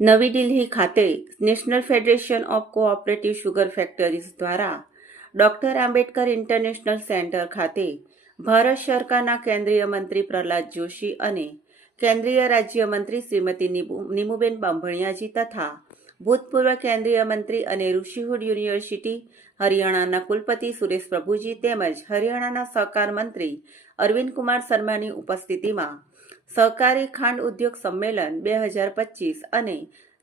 નવી દિલ્હી ખાતે national federation of cooperative sugar factories દ્વારા ડોક્ટર આંબેડકર ઇન્ટરનેશનલ સેન્ટર ખાતે ભારત સરકારના કેન્દ્રીય મંત્રી પ્રહલાદ જોશી અને કેન્દ્રીય રાજ્યમંત્રી શ્રીમતી નીમુબેન બાંભણિયાજી તથા ભૂતપૂર્વ કેન્દ્રીય મંત્રી અને ઋષિહુડ યુનિવર્સિટી હરિયાણાના કુલપતિ સુરેશ પ્રભુજી તેમજ હરિયાણાના સહકાર મંત્રી અરવિંદ કુમાર શર્માની ઉપસ્થિતિમાં સહકારી ખાંડ ઉદ્યોગ સંમેલન 2025 અને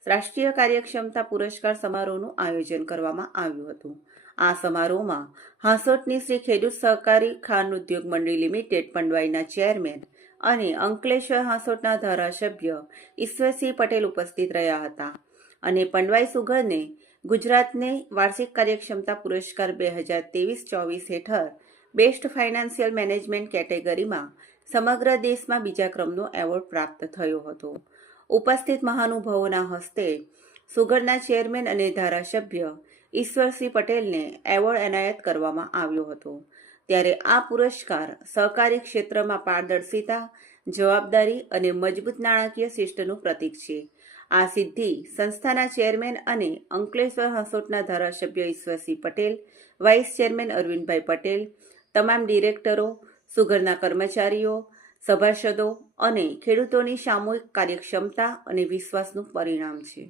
રાષ્ટ્રીય કાર્યક્ષમતા પુરસ્કાર સમારોહનું આયોજન કરવામાં આવ્યું હતું. આ સમારોહમાં હાંસોટની શ્રી ખેડૂત સહકારી ખાંડ ઉદ્યોગ મંડળી લિમિટેડ પંડવાઈના ચેરમેન અને અંકલેશ્વર હાંસોટના ધારાસભ્ય ઈશ્વરસિંહ પટેલ ઉપસ્થિત રહ્યા હતા અને પંડવાઈ સુગરને ગુજરાતને વાર્ષિક કાર્યક્ષમતા પુરસ્કાર 2023-24 હેઠળ બેસ્ટ ફાઇનાન્શિયલ મેનેજમેન્ટ કેટેગરીમાં સમગ્ર દેશમાં બીજા ક્રમનો એવોર્ડ પ્રાપ્ત થયો હતો. ઉપસ્થિત મહાનુભાવોના હસ્તે સુગરના ચેરમેન અને ધારાસભ્ય ઈશ્વરસિંહ પટેલને એવોર્ડ એનાયત કરવામાં આવ્યો હતો. ત્યારે આ પુરસ્કાર સહકારી ક્ષેત્રમાં પારદર્શિતા, જવાબદારી અને મજબૂત નાણાકીય શિસ્તનું પ્રતીક છે. આ સિદ્ધિ સંસ્થાના ચેરમેન અને અંકલેશ્વર હાંસોટના ધારાસભ્ય ઈશ્વરસિંહ પટેલ, વાઇસ ચેરમેન અરવિંદભાઈ પટેલ, તમામ ડિરેક્ટરો, સુગરના કર્મચારીઓ, સભાસદો અને ખેડૂતોની સામૂહિક કાર્યક્ષમતા અને વિશ્વાસનું પરિણામ છે.